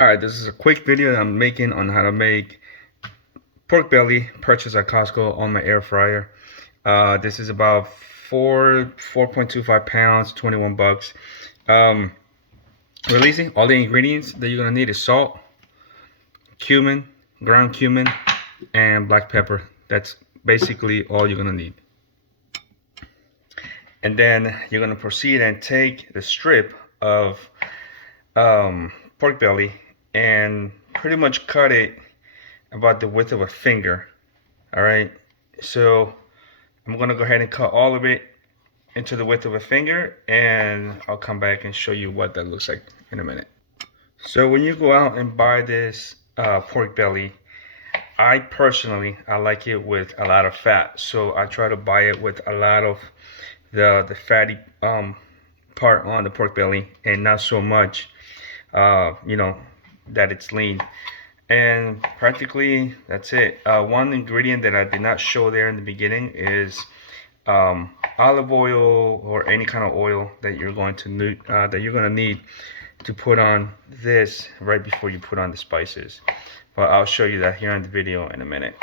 Alright, this is a quick video that I'm making on how to make pork belly purchased at Costco on my air fryer. This is about 4.25 pounds, 21 bucks. Releasing all the ingredients that you're gonna need is salt, cumin, ground cumin, and black pepper. That's basically all you're gonna need. And then you're gonna proceed and take the strip of pork belly and pretty much cut it about the width of a finger. All right, so I'm gonna go ahead and cut all of it into the width of a finger, and I'll come back and show you what that looks like in a minute. So when you go out and buy this pork belly, I personally like it with a lot of fat, so I try to buy it with a lot of the fatty part on the pork belly and not so much that it's lean. And practically that's it. One ingredient that I did not show there in the beginning is olive oil, or any kind of oil that you're going to need to put on this right before you put on the spices. But I'll show you that here in the video in a minute.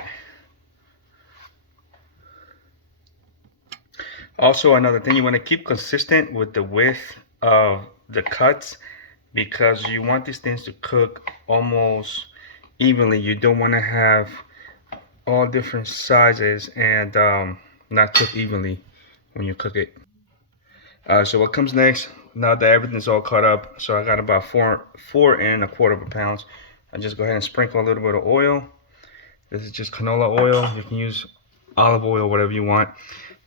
Also, another thing, you want to keep consistent with the width of the cuts, because you want these things to cook almost evenly. You don't want to have all different sizes and not cook evenly when you cook it. So what comes next, now that everything's all cut up, so I got about 4.25 pounds, I just go ahead and sprinkle a little bit of oil. This is just canola oil. You can use olive oil, whatever you want.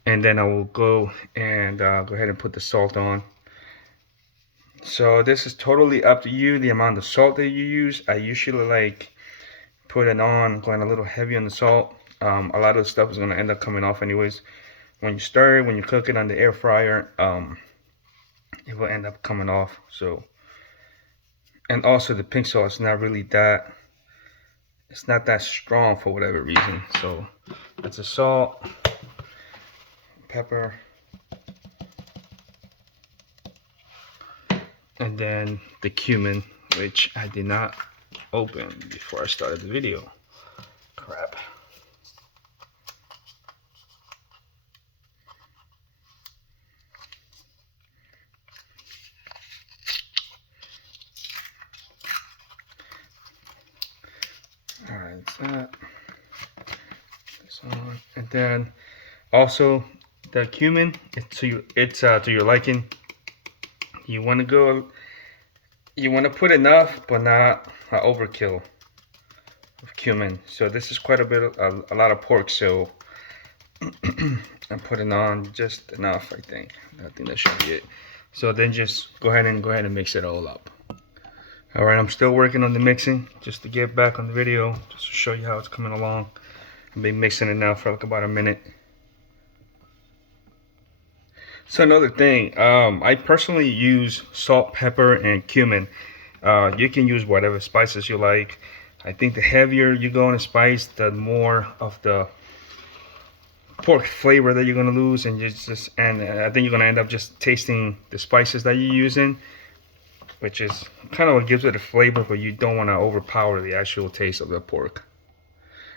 And then I will go and go ahead and put the salt on. So this is totally up to you, the amount of salt that you use. I usually like put it on, going a little heavy on the salt. A lot of the stuff is going to end up coming off anyways. When you stir it, when you cook it on the air fryer, it will end up coming off. So, and also the pink salt is not really that, it's not that strong for whatever reason. So that's the salt, pepper, and then the cumin, which I did not open before I started the video. Crap. Alright, that's that. This on. And then also the cumin, it's to your liking. You want to put enough, but not overkill of cumin. So this is quite a lot of pork, so I'm putting on just enough. I think that should be it. So then just go ahead and mix it all up. All right, I'm still working on the mixing, just to get back on the video, just to show you how it's coming along. I've been mixing it now for like about a minute. So another thing, I personally use salt, pepper, and cumin. You can use whatever spices you like. I think the heavier you go on a spice, the more of the pork flavor that you're gonna lose, and I think you're gonna end up just tasting the spices that you're using, which is kind of what gives it a flavor, but you don't want to overpower the actual taste of the pork.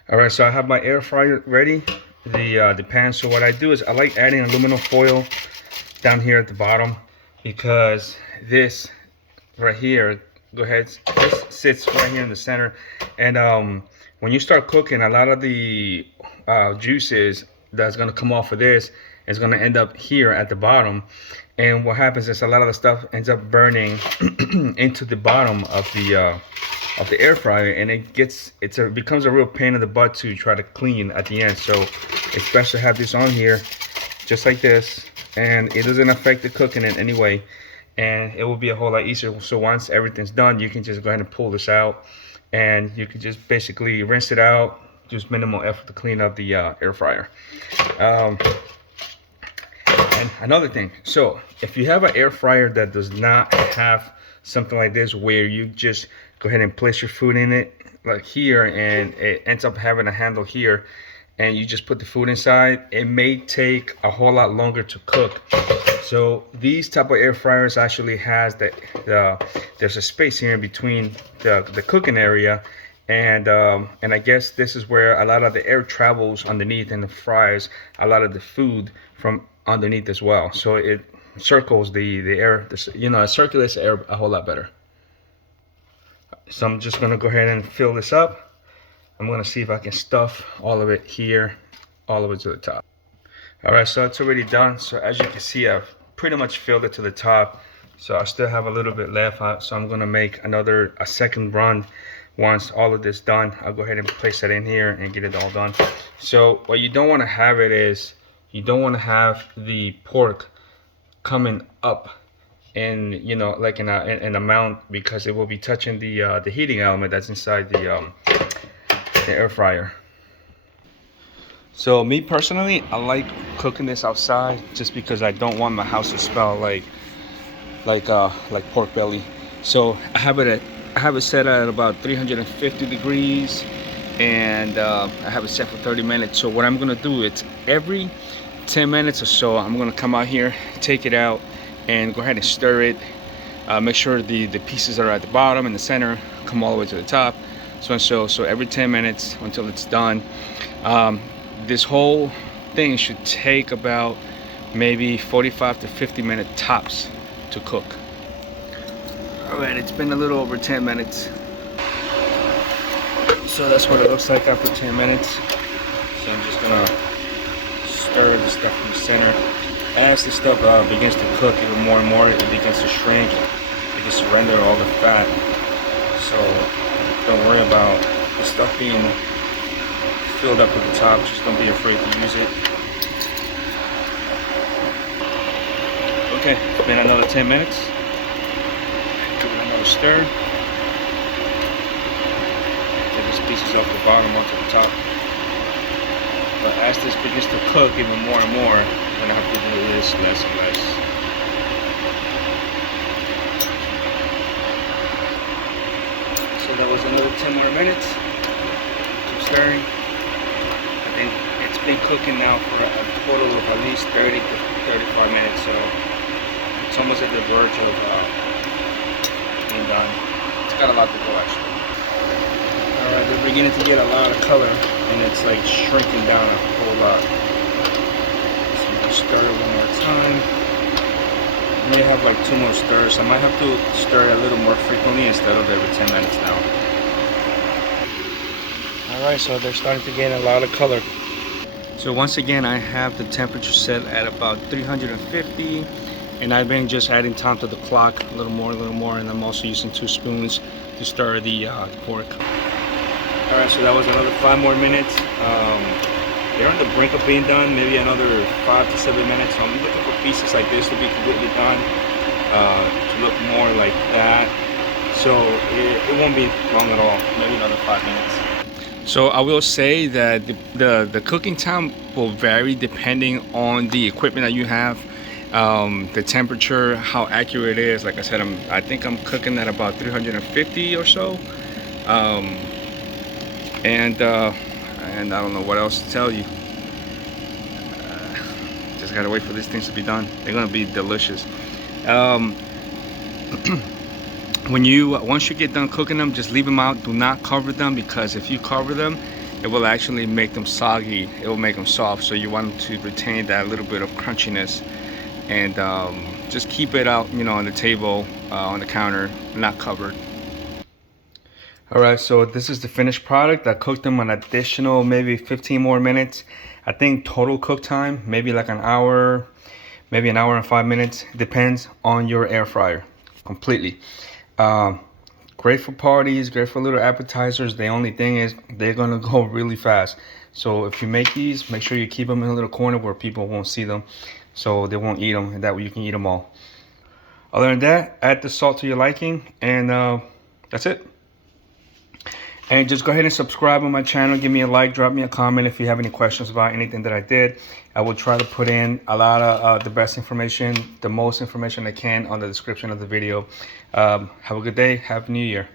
All right, so I have my air fryer ready, the pan. So what I do is I like adding aluminum foil down here at the bottom, because this right here, this sits right here in the center, and when you start cooking, a lot of the juices that's going to come off of this is going to end up here at the bottom. And what happens is a lot of the stuff ends up burning into the bottom of the air fryer, and it becomes a real pain in the butt to try to clean at the end. So it's best to have this on here just like this, and it doesn't affect the cooking in any way, and it will be a whole lot easier. So once everything's done, you can just go ahead and pull this out, and you can just basically rinse it out, just minimal effort to clean up the air fryer. And another thing, so if you have an air fryer that does not have something like this, where you just go ahead and place your food in it like here, and it ends up having a handle here, and you just put the food inside, it may take a whole lot longer to cook. So these type of air fryers actually has there's a space here in between the cooking area, and I guess this is where a lot of the air travels underneath and it fries a lot of the food from underneath as well. So it circles the air, you know, it circulates the air a whole lot better. So I'm just gonna go ahead and fill this up. I'm gonna see if I can stuff all of it here, all the way to the top. All right, so it's already done. So as you can see, I've pretty much filled it to the top. So I still have a little bit left. So I'm gonna make a second run. Once all of this done, I'll go ahead and place it in here and get it all done. So what you don't wanna have it is, you don't wanna have the pork coming up in, you know, like in a mount, because it will be touching the heating element that's inside the air fryer. So me personally, I like cooking this outside just because I don't want my house to smell like pork belly. So I have it set at about 350 degrees, and I have it set for 30 minutes. So what I'm gonna do, it's every 10 minutes or so, I'm gonna come out here, take it out, and go ahead and stir it. Make sure the pieces that are at the bottom and the center come all the way to the top. So every 10 minutes until it's done. This whole thing should take about maybe 45 to 50 minute tops to cook. All right, it's been a little over 10 minutes. So that's what it looks like after 10 minutes. So I'm just gonna stir the stuff from the center. As the stuff begins to cook even more and more, it begins to shrink. It begins to render all the fat. So don't worry about the stuff being filled up to the top. Just don't be afraid to use it. Okay, it's been another 10 minutes. Give it another stir. Get these pieces off the bottom onto the top. But as this begins to cook even more and more, I'm gonna have to do this less and less. So that was another 10 more minutes. Keep stirring. I think it's been cooking now for a total of at least 30 to 35 minutes. So it's almost at the verge of being done. It's got a lot to go actually. Alright, we're beginning to get a lot of color, and it's like shrinking down a whole lot. So we can stir it one more time. I may have like 2 more stirs. I might have to stir it a little more frequently instead of every 10 minutes now. Alright, so they're starting to gain a lot of color. So once again, I have the temperature set at about 350, and I've been just adding time to the clock, a little more, and I'm also using 2 spoons to stir the pork. Alright, so that was another 5 more minutes. They're on the brink of being done, maybe another 5 to 7 minutes. So I'm looking for pieces like this to be completely done, to look more like that. So it won't be long at all, maybe another 5 minutes. So I will say that the cooking time will vary depending on the equipment that you have, the temperature, how accurate it is. Like I said, I think I'm cooking at about 350 or so. And I don't know what else to tell you. Just gotta wait for these things to be done. They're gonna be delicious. Once you get done cooking them, just leave them out. Do not cover them, because if you cover them, it will actually make them soggy. It will make them soft. So you want to retain that little bit of crunchiness, and just keep it out, you know, on the table, on the counter, not covered. Alright, so this is the finished product. I cooked them an additional maybe 15 more minutes. I think total cook time, maybe like an hour, maybe an hour and 5 minutes. Depends on your air fryer, completely. Great for parties, great for little appetizers. The only thing is they're gonna go really fast. So if you make these, make sure you keep them in a little corner where people won't see them, so they won't eat them, and that way you can eat them all. Other than that, add the salt to your liking, and that's it. And just go ahead and subscribe on my channel. Give me a like, drop me a comment if you have any questions about anything that I did. I will try to put in a lot of the best information, the most information I can on the description of the video. Have a good day. Happy New Year.